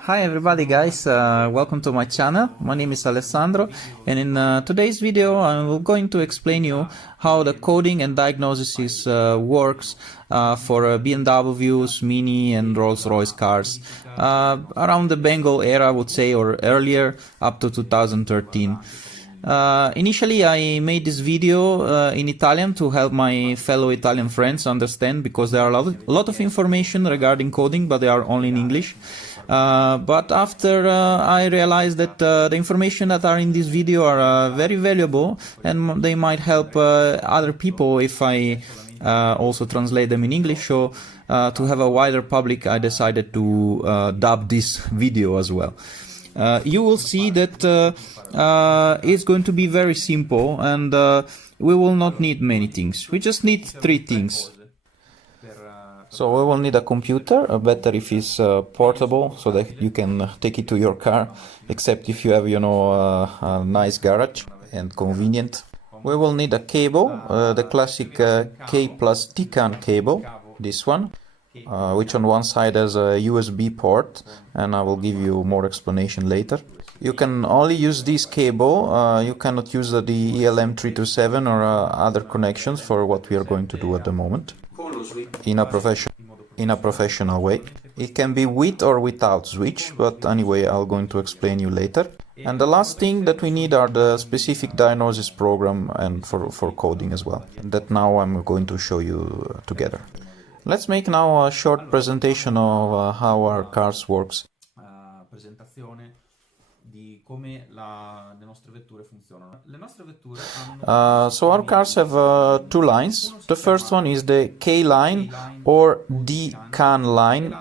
Hi everybody guys, welcome to my channel. My name is Alessandro, and in today's video I'm going to explain you how the coding and diagnosis works for BMWs, Mini and Rolls-Royce cars around the Bengal era, I would say, or earlier, up to 2013. Initially I made this video in Italian to help my fellow Italian friends understand, because there are a lot of information regarding coding, but they are only in English. But after I realized that the information that are in this video are very valuable, and they might help other people if I also translate them in English. So to have a wider public, I decided to dub this video as well. You will see that it's going to be very simple, and we will not need many things. We just need three things. So we will need a computer, better if it's portable, so that you can take it to your car, except if you have, you know, a nice garage and convenient. We will need a cable, the classic K plus DATEN cable, this one, which on one side has a USB port, and I will give you more explanation later. You can only use this cable, you cannot use the ELM327 or other connections for what we are going to do at the moment. In a professional way. It can be with or without switch, but anyway, I'm going to explain you later. And the last thing that we need are the specific diagnosis program and for coding as well, that now I'm going to show you together. Let's make now a short presentation of how our cars works. So our cars have two lines. The first one is the K line or DATEN line,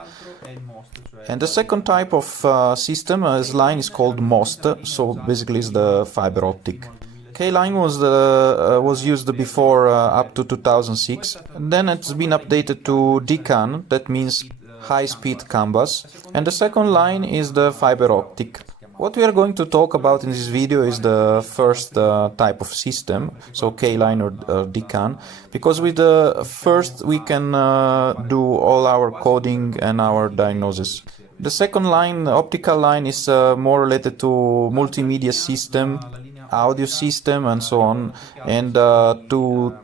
and the second type of system as line is called MOST, so basically it's the fiber optic. K line was used before up to 2006, and then it's been updated to DATEN, that means high-speed CAN bus, and the second line is the fiber optic. What we are going to talk about in this video is the first type of system, so K-line or DATEN, because with the first we can do all our coding and our diagnosis. The second line, optical line, is more related to multimedia system, audio system and so on, and to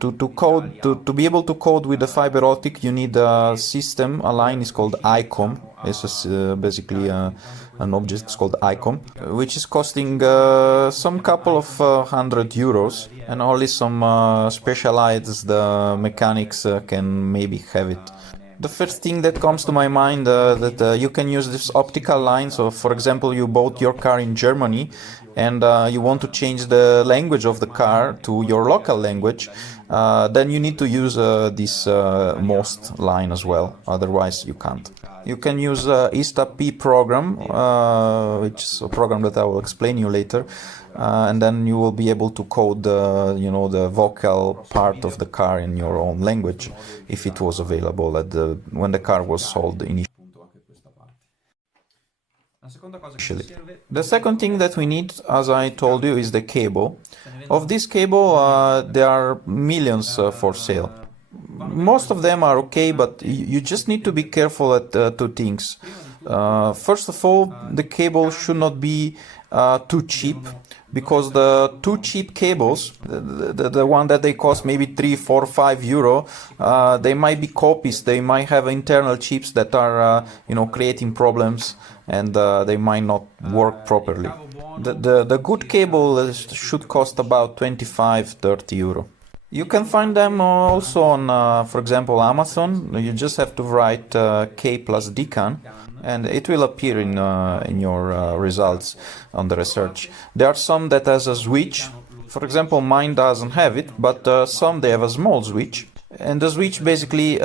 be able to code with the fiber optic you need a system. A line is called ICOM. It's basically an object. It's called ICOM, which is costing some couple of €100, and only some specialized mechanics can maybe have it. The first thing that comes to my mind that you can use this optical line. So for example, you bought your car in Germany and you want to change the language of the car to your local language, then you need to use this MOST line as well, otherwise you can't. You can use INPA program, which is a program that I will explain you later, and then you will be able to code you know, the vocal part of the car in your own language, if it was available at when the car was sold initially. The second thing that we need, as I told you, is the cable. Of this cable, there are millions for sale. Most of them are okay, but you just need to be careful at two things. First of all, the cable should not be too cheap, because the too cheap cables, the one that they cost maybe 3, 4, 5 euro, they might be copies. They might have internal chips that are you know, creating problems, and they might not work properly. The good cable should cost about 25, 30 euro. You can find them also on, for example, Amazon. You just have to write K plus DATEN, and it will appear in your results on the research. There are some that has a switch. For example, mine doesn't have it, but some they have a small switch. And the switch basically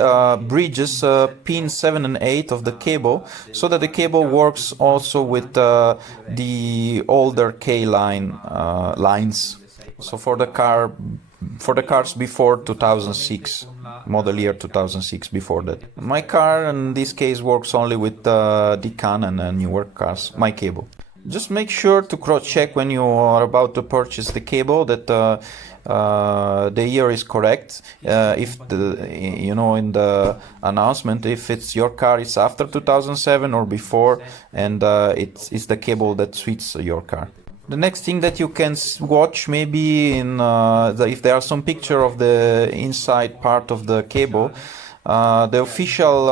bridges pin 7 and 8 of the cable, so that the cable works also with the older K line lines. So for the cars before 2006, model year 2006, before that. My car in this case works only with DATEN and newer cars, my cable. Just make sure to cross-check when you are about to purchase the cable that the year is correct. If in the announcement, if it's your car is after 2007 or before, and it's the cable that suits your car. The next thing that you can watch maybe if there are some picture of the inside part of the cable. The official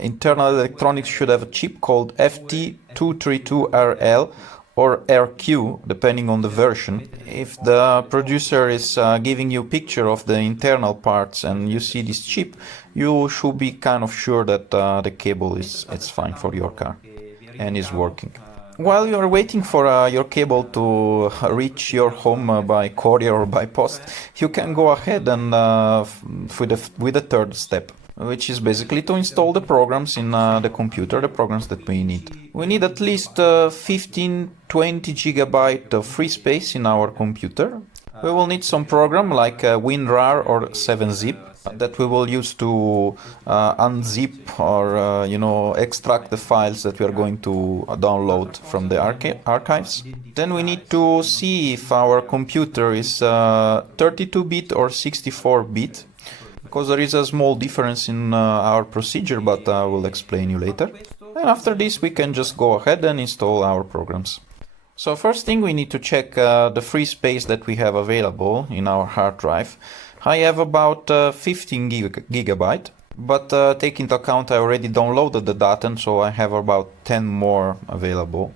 internal electronics should have a chip called FT232RL or RQ, depending on the version. If the producer is giving you a picture of the internal parts and you see this chip, you should be kind of sure that the cable it's fine for your car and is working. While you are waiting for your cable to reach your home by courier or by post, you can go ahead and with the third step, which is basically to install the programs in the computer, the programs that we need. We need at least 15-20 GB of free space in our computer. We will need some program like WinRAR or 7-zip that we will use to unzip or extract the files that we are going to download from the archives. Then we need to see if our computer is 32-bit or 64-bit, because there is a small difference in our procedure, but I will explain you later. And after this we can just go ahead and install our programs. So first thing, we need to check the free space that we have available in our hard drive. I have about 15 gigabyte, but take into account I already downloaded the DATEN, so I have about 10 more available.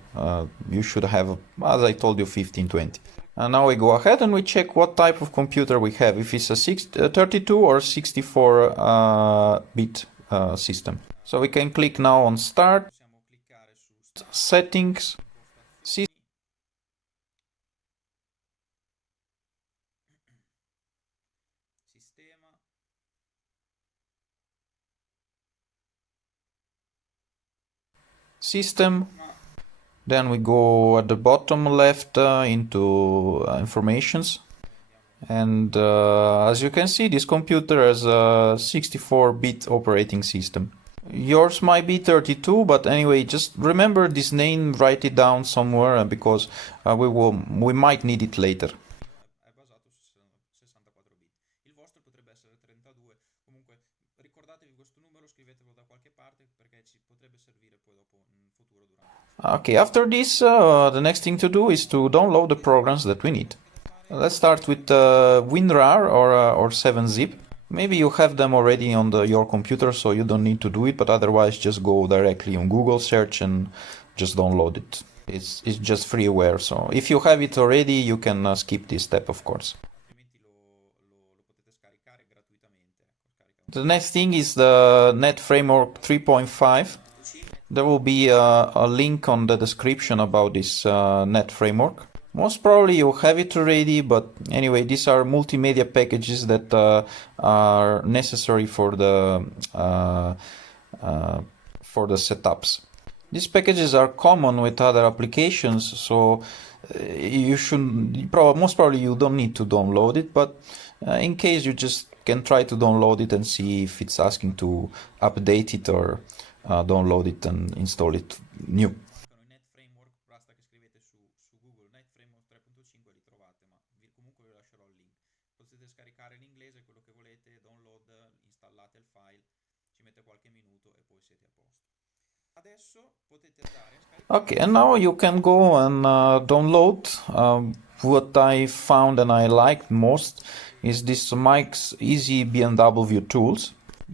You should have, as I told you, 15-20. And now we go ahead and we check what type of computer we have, if it's a 32 or 64-bit system. So we can click now on Start, Settings, System. Then we go at the bottom left into informations, and as you can see, this computer has a 64-bit operating system. Yours might be 32, but anyway, just remember this name, write it down somewhere, because we might need it later. Okay, after this, the next thing to do is to download the programs that we need. Let's start with WinRAR or 7-zip. Maybe you have them already on your computer, so you don't need to do it, but otherwise just go directly on Google search and just download it. It's just freeware, so if you have it already, you can skip this step, of course. The next thing is the Net Framework 3.5. There will be a link on the description about this Net Framework. Most probably you have it already, but anyway, these are multimedia packages that are necessary for the setups. These packages are common with other applications, so most probably you don't need to download it, but in case, you just can try to download it and see if it's asking to update it or download it and install it new. Okay, and now you can go and download. What I found and I liked most is this Mike's Easy BMW tools,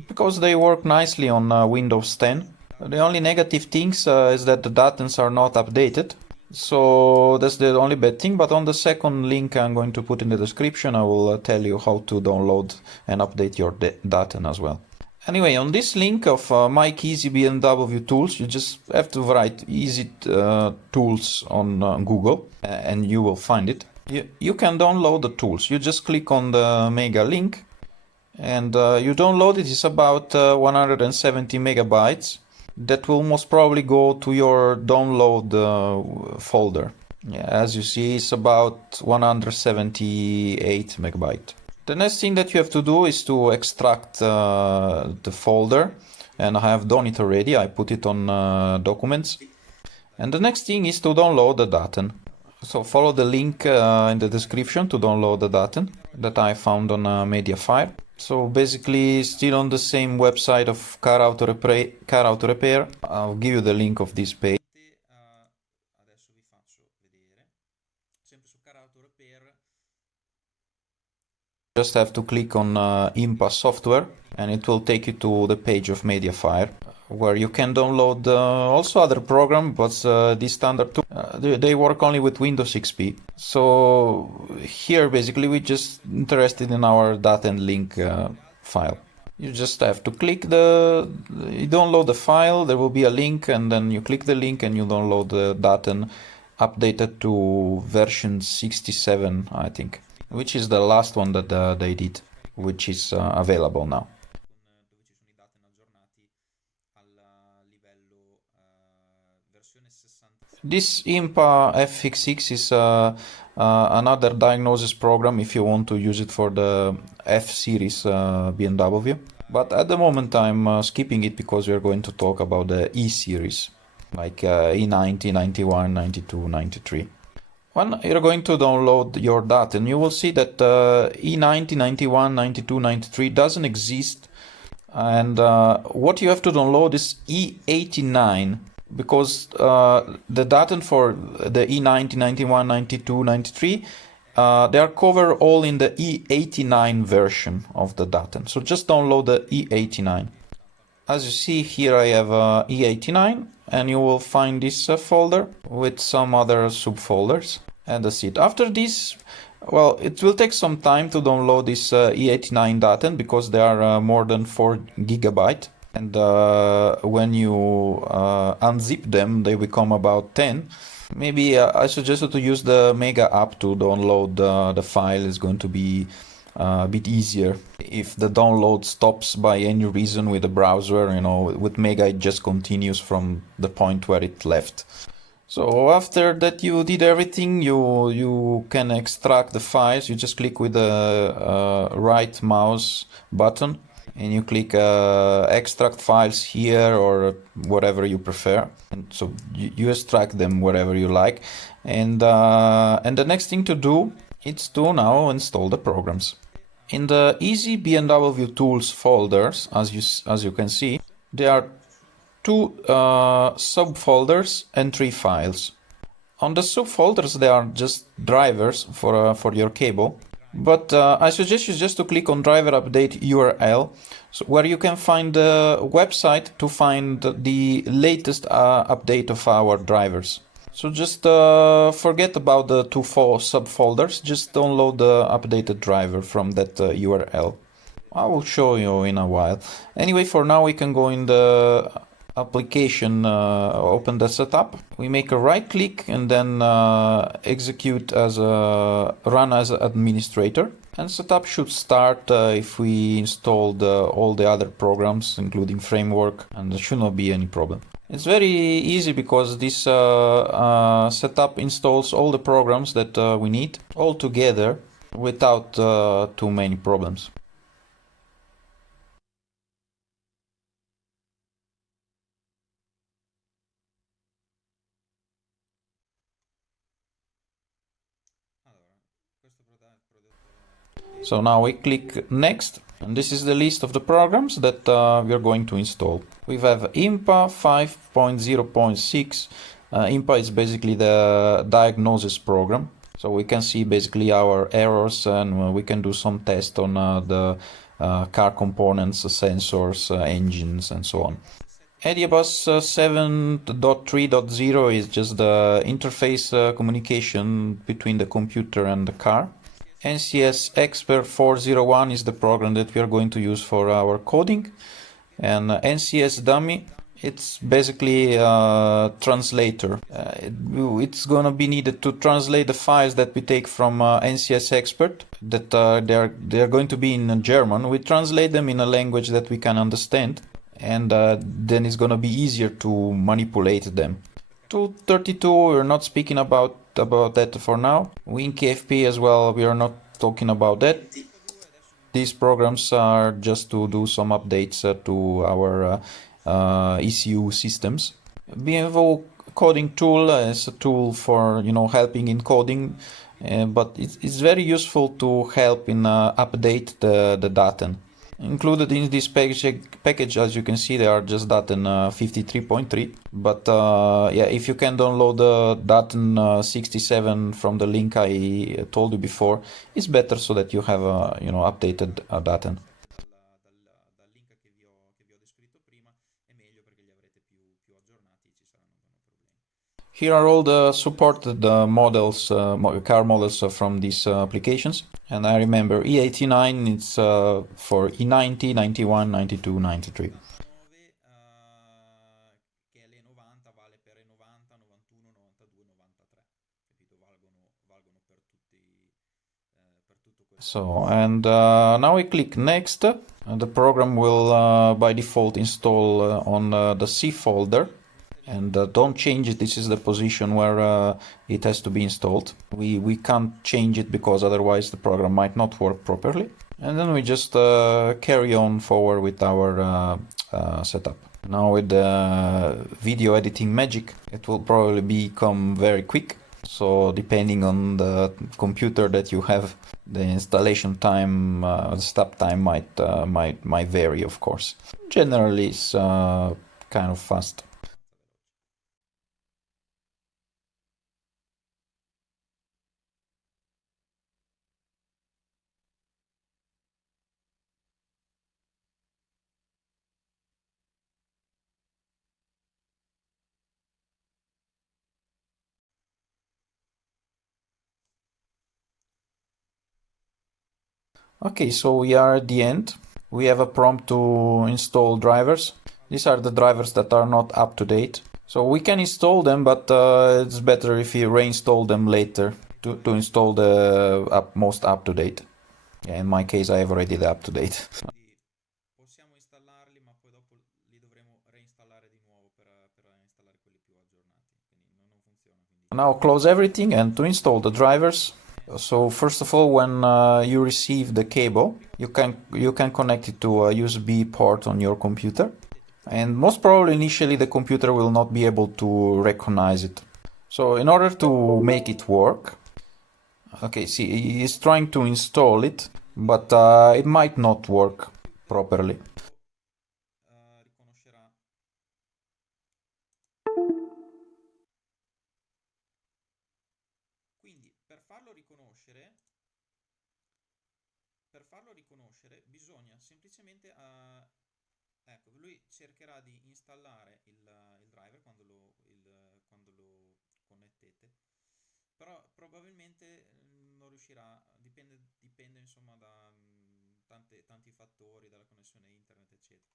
because they work nicely on Windows 10. The only negative things is that the DATENs are not updated, so that's the only bad thing, but on the second link I'm going to put in the description, I will tell you how to download and update your DATEN as well. Anyway, on this link of Mike Easy BMW tools, you just have to write Easy tools on Google and you will find it. You can download the tools. You just click on the mega link and you download it. It's about 170 megabytes. That will most probably go to your download folder. Yeah, as you see, it's about 178 megabytes. The next thing that you have to do is to extract the folder, and I have done it already. I put it on documents, And the next thing is to download the DATEN. So follow the link in the description to download the DATEN that I found on Mediafire. So basically still on the same website of Car Auto Repair. I'll give you the link of this page. Adesso vi faccio vedere. Sempre su Car Auto Repair. Just have to click on INPA software and it will take you to the page of Mediafire, where you can download also other programs, but the standard tool, they work only with Windows XP. So here basically we're just interested in our DATEN link file. You just have to click you download the file, there will be a link, and then you click the link and you download the DATEN updated to version 67, I think, which is the last one that they did, which is available now. This INPA FX6 is another diagnosis program if you want to use it for the F series BMW. But at the moment I'm skipping it because we are going to talk about the E series, like E90, 91, 92, 93. When you're going to download your DATEN, you will see that E90, 91, 92, 93 doesn't exist. And what you have to download is E89. Because the DATEN for the E90, 91, 92, 93, they are covered all in the E89 version of the DATEN. So just download the E89. As you see here I have E89 and you will find this folder with some other subfolders, and that's it. After this, well, it will take some time to download this E89 DATEN because they are more than 4 GB. And when you unzip them, they become about 10. Maybe I suggested to use the Mega app to download the file. Is going to be a bit easier. If the download stops by any reason with the browser, you know, with Mega it just continues from the point where it left. So after that you did everything, you can extract the files. You just click with the right mouse button and you click extract files here or whatever you prefer, and so you extract them wherever you like, and the next thing to do is to now install the programs. In the Easy BMW Tools folders, as you can see, there are 2 subfolders and 3 files. On the subfolders there are just drivers for your cable. But I suggest you just to click on driver update URL, so where you can find the website to find the latest update of our drivers. So just forget about the 2 subfolders, just download the updated driver from that URL. I will show you in a while. Anyway, for now we can go in the application, open the setup. We make a right click and then execute as run as administrator, and setup should start if we installed all the other programs including framework, and there should not be any problem. It's very easy because this setup installs all the programs that we need all together without too many problems. So now we click next, and this is the list of the programs that we are going to install. We have INPA 5.0.6. INPA is basically the diagnosis program. So we can see basically our errors, and we can do some tests on the car components, sensors, engines, and so on. Ediabus 7.3.0 is just the interface communication between the computer and the car. NCS Expert 401 is the program that we are going to use for our coding, and NCS Dummy, it's basically a translator. It's gonna be needed to translate the files that we take from NCS Expert, that they're going to be in German. We translate them in a language that we can understand, and then it's gonna be easier to manipulate them. 232, we're not speaking about that for now. WinKFP as well, we are not talking about that. These programs are just to do some updates to our ECU systems. BMW coding tool. It's a tool for helping in coding, but it's very useful to help in update the DATEN. Included in this package, as you can see, they are just DATEN 53.3. But yeah, if you can download the DATEN 67 from the link I told you before, it's better so that you have a updated DATEN. Here are all the supported models, car models from these applications. And I remember E89, it's for E90, 91, 92, 93. So, and now we click next. And the program will by default install on the C folder. And don't change it. This is the position where it has to be installed. We can't change it because otherwise the program might not work properly. And then we just carry on forward with our setup. Now with the video editing magic, it will probably become very quick. So depending on the computer that you have, the installation time, the setup time might vary, of course. Generally, it's kind of fast. Okay, so we are at the end. We have a prompt to install drivers. These are the drivers that are not up to date. So we can install them, but it's better if you reinstall them later to install the most up to date. Yeah, in my case, I have already the up to date. Now close everything and to install the drivers. So first of all, when you receive the cable, you can connect it to a USB port on your computer, and most probably initially the computer will not be able to recognize it. So in order to make it work, okay, see, he's trying to install it, but it might not work properly. Per farlo riconoscere bisogna semplicemente ecco, lui cercherà di installare il driver quando lo connettete, però probabilmente non riuscirà, dipende insomma da tanti fattori, dalla connessione internet eccetera.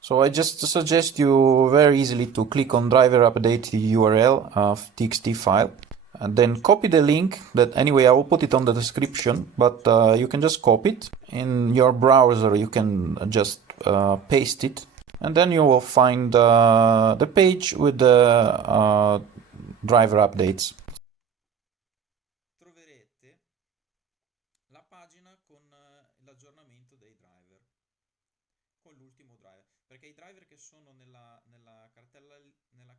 So I just suggest you very easily to click on driver update URL of txt file. And then copy the link that anyway I will put it on the description, but you can just copy it in your browser. You can just paste it, and then you will find the page with the driver updates. Troverete la pagina con l'aggiornamento dei driver, con l'ultimo driver, perché i driver che sono nella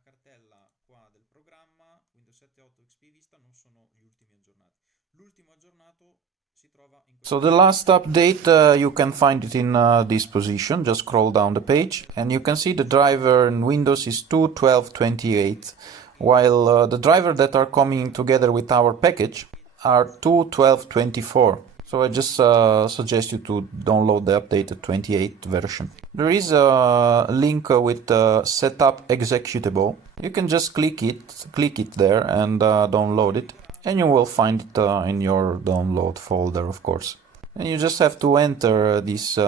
cartella qua del programma Windows 7 8 XP Vista non sono gli ultimi aggiornati. L'ultimo aggiornato si trova in questo. So the last update, you can find it in this position. Just scroll down the page and you can see the driver in Windows is 2.12.28, while the driver that are coming together with our package are 2.12.24. So I just suggest you to download the updated 28 version. There is a link with setup executable. You can just click it there and download it, and you will find it in your download folder, of course. And you just have to enter this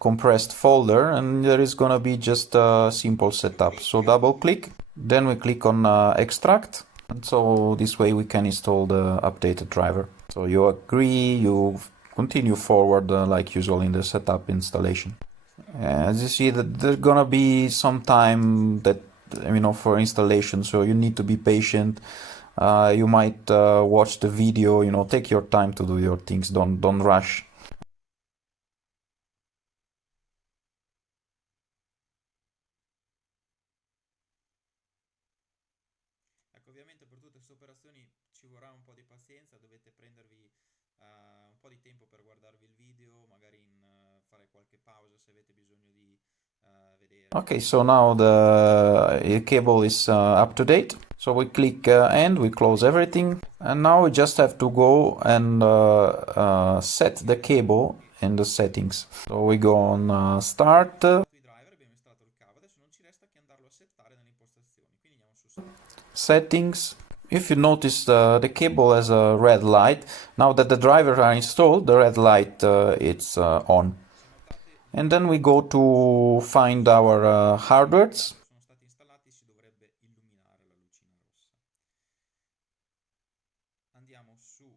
compressed folder, and there is gonna be just a simple setup. So double click, then we click on extract, and so this way we can install the updated driver. So you agree, you continue forward like usual in the setup installation. As you see, that there's gonna be some time that for installation, so you need to be patient. You might watch the video, take your time to do your things. Don't rush. Ovviamente per tutte queste operazioni ci vorrà un po' di pazienza, dovete prendervi un po' di tempo per guardarvi il video, magari fare qualche pausa se avete bisogno di vedere. Okay, so now the cable is up to date. So we click end, we close everything, and now we just have to go and set the cable in the settings. So we go on start. Settings. If you notice the cable has a red light, now that the drivers are installed, the red light it's on. And then we go to find our hardwares. Andiamo su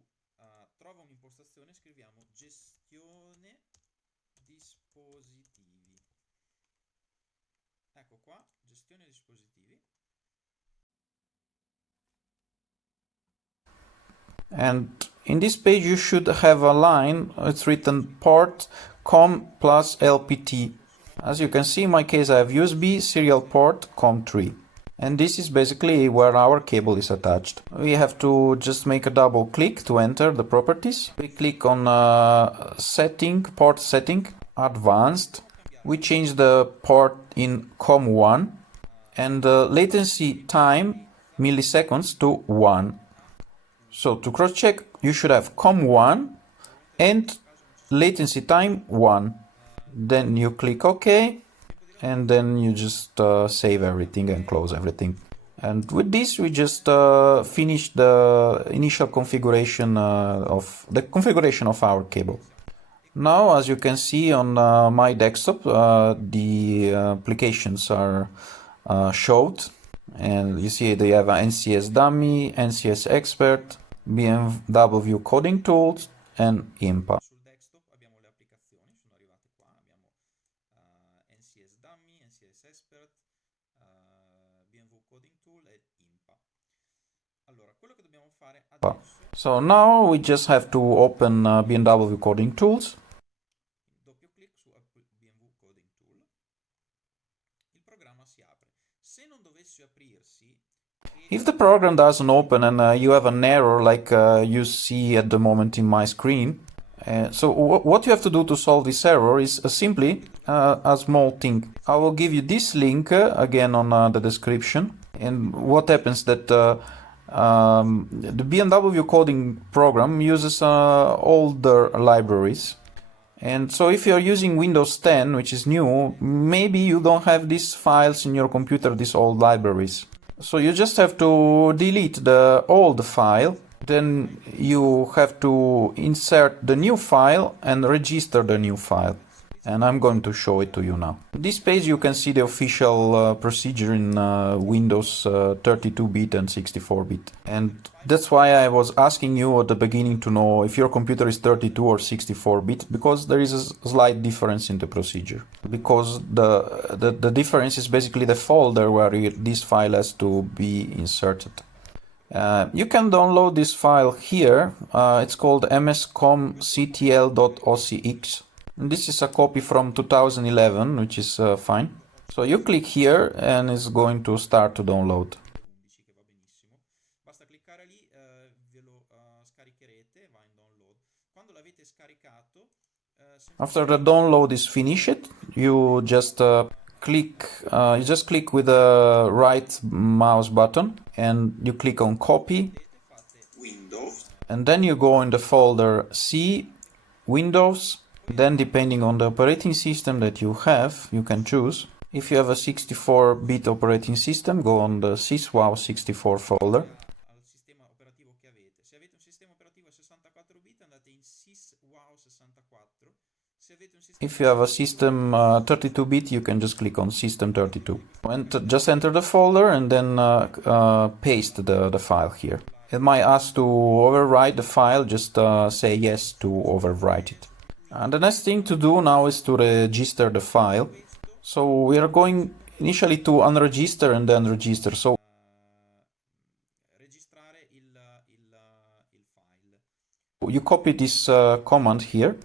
trova un'impostazione, scriviamo gestione dispositivi. Ecco qua, gestione dispositivi. And in this page you should have a line, it's written port COM plus LPT. As you can see, in my case I have USB serial port COM3. And this is basically where our cable is attached. We have to just make a double click to enter the properties. We click on setting, port setting, advanced. We change the port in COM1 and latency time milliseconds to 1. So to cross check, you should have COM1 and latency time 1. Then you click OK, and then you just save everything and close everything. And with this, we just finish the initial configuration of our cable. Now, as you can see on my desktop, the applications are showed. And you see they have NCS Dummy, NCS Expert, BMW Coding Tools, and INPA. Sul desktop abbiamo le applicazioni, sono arrivate qua, abbiamo NCS Dummy, NCS Expert, BMW Coding Tool e INPA. Allora, quello che dobbiamo fare adesso... So now we just have to open BMW Coding Tools. Doppio clic su BMW Coding Tool. Il programma si apre. Se non dovesse aprirsi, if the program doesn't open and you have an error like you see at the moment in my screen, so what you have to do to solve this error is simply a small thing. I will give you this link again on the description. And what happens that the BMW coding program uses older libraries. And so if you're using Windows 10, which is new, maybe you don't have these files in your computer, these old libraries. So you just have to delete the old file, then you have to insert the new file and register the new file. And I'm going to show it to you now. On this page you can see the official procedure in Windows 32-bit and 64-bit. And that's why I was asking you at the beginning to know if your computer is 32 or 64-bit, because there is a slight difference in the procedure. Because the difference is basically the folder where this file has to be inserted. You can download this file here. It's called MSCOMCTL.OCX. This is a copy from 2011, which is fine. So you click here and it's going to start to download. After the download is finished, you just click with the right mouse button and you click on copy. Windows. And then you go in the folder C, Windows. Then, depending on the operating system that you have, you can choose. If you have a 64-bit operating system, go on the syswow64 folder. If you have a system 32-bit, you can just click on System32. Just enter the folder and then paste the file here. It might ask to overwrite the file, just say yes to overwrite it. And the next thing to do now is to register the file. So we are going initially to unregister and then register. So you copy this command here.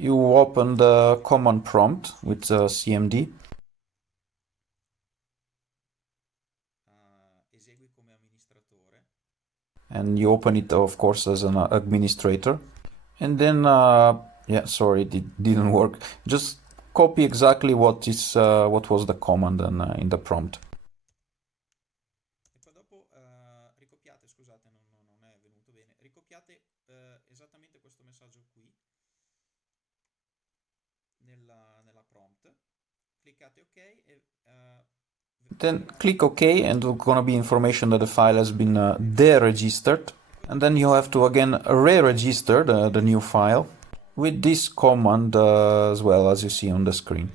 You open the command prompt with CMD. And you open it, of course, as an administrator. And then, yeah, sorry, it didn't work. Just copy exactly what was the command in the prompt. Then click OK, and there's gonna be information that the file has been deregistered. And then you have to again re-register the new file with this command as well, as you see on the screen.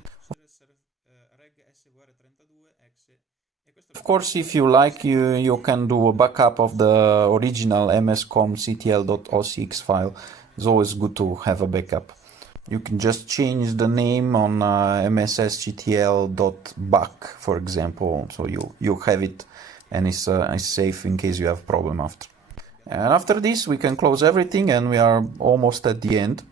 Of course, if you like, you can do a backup of the original MSCOMCTL.OCX file. It's always good to have a backup. You can just change the name on mssgtl.back, for example, so you have it and it's safe in case you have a problem after. And after this, we can close everything and we are almost at the end.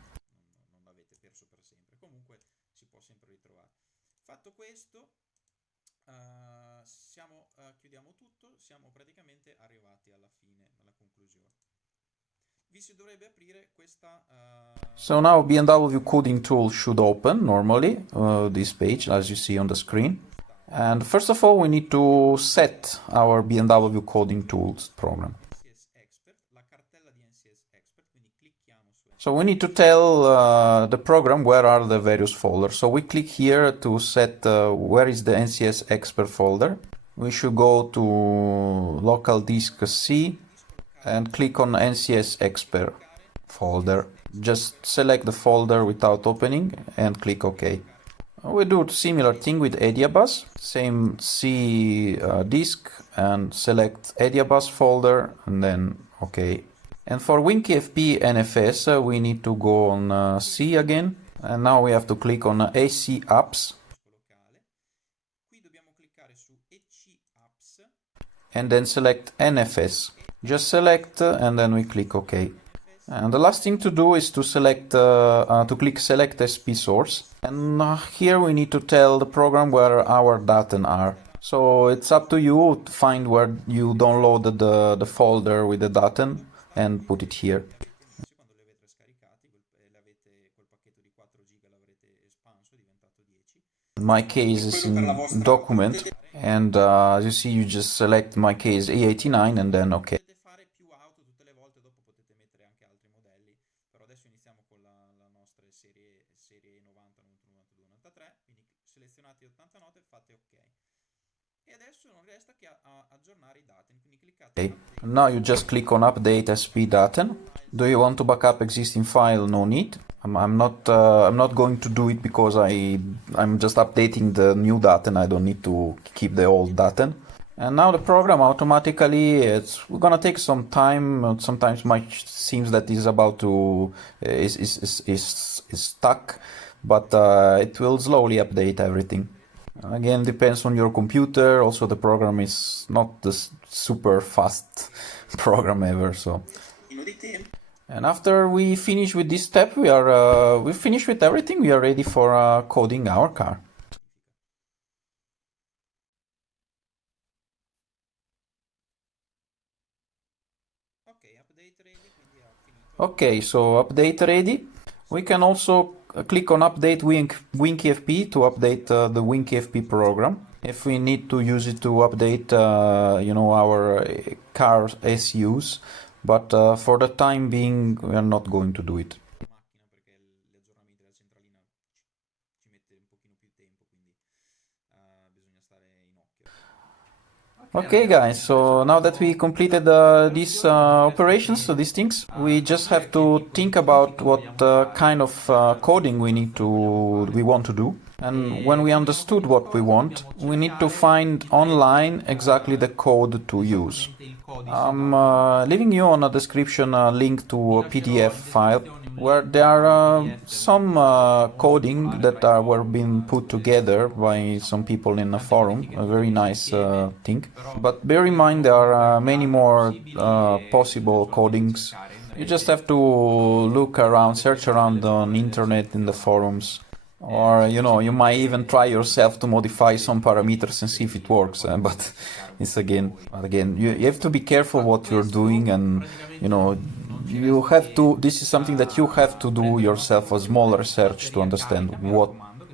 So now BMW coding tool should open normally, this page as you see on the screen. And first of all, we need to set our BMW coding tools program. So we need to tell the program where are the various folders. So we click here to set where is the NCS expert folder. We should go to local disk C and click on NCS expert folder. Just select the folder without opening and click OK. We do a similar thing with Ediabus. Same C disk and select Ediabus folder and then OK. And for WinKFP NFS, we need to go on C again. And now we have to click on AC apps. And then select NFS. Just select and then we click OK. And the last thing to do is to select, click Select SP Source. And here we need to tell the program where our DATEN are. So it's up to you to find where you downloaded the folder with the DATEN and put it here. My case is in document, and as you see, you just select my case E89 and then OK. Okay. Now you just click on Update SP DATEN. Do you want to backup existing file? No need. I'm not going to do it because I'm just updating the new DATEN. I don't need to keep the old DATEN. And now the program automatically, it's gonna take some time. Sometimes might seems that is about to is stuck, but it will slowly update everything. Again, depends on your computer. Also, the program is not the super fast program ever. So, and after we finish with this step, we finished with everything. We are ready for coding our car. Okay, so update ready. We can also click on Update WinKFP to update the WinKFP program. If we need to use it to update, our car SUs, but for the time being, we are not going to do it. Okay guys, so now that we completed these operations, so these things, we just have to think about what kind of coding we want to do. And when we understood what we want, we need to find online exactly the code to use. I'm leaving you on a description a link to a PDF file where there are some coding that were being put together by some people in a forum, a very nice thing. But bear in mind there are many more possible codings You just have to look around, search around on internet, in the forums, or you might even try yourself to modify some parameters and see if it works. But it's again, you have to be careful what you're doing, and you have to. This is something that you have to do yourself, a small research to understand what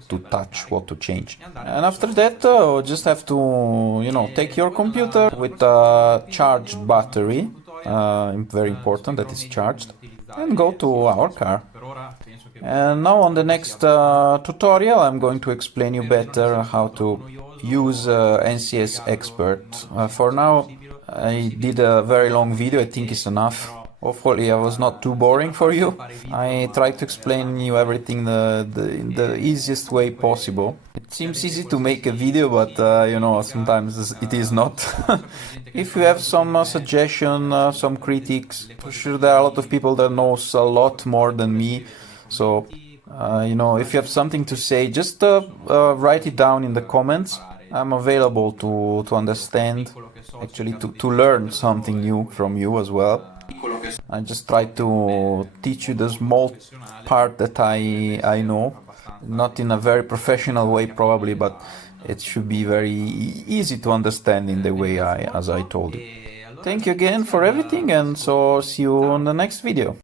to touch, what to change. And after that, just have to take your computer with a charged battery, very important that is charged, and go to our car. And now on the next tutorial I'm going to explain you better how to use NCS Expert. For now I did a very long video, I think it's enough. Hopefully I was not too boring for you. I tried to explain you everything in the easiest way possible. It seems easy to make a video, but sometimes it is not. If you have some suggestion, some critiques, for sure there are a lot of people that knows a lot more than me. So if you have something to say, just write it down in the comments. I'm available to understand, actually to learn something new from you as well. I just try to teach you the small part that I know, not in a very professional way probably, but it should be very easy to understand in the way as I told you. Thank you again for everything, and so see you on the next video.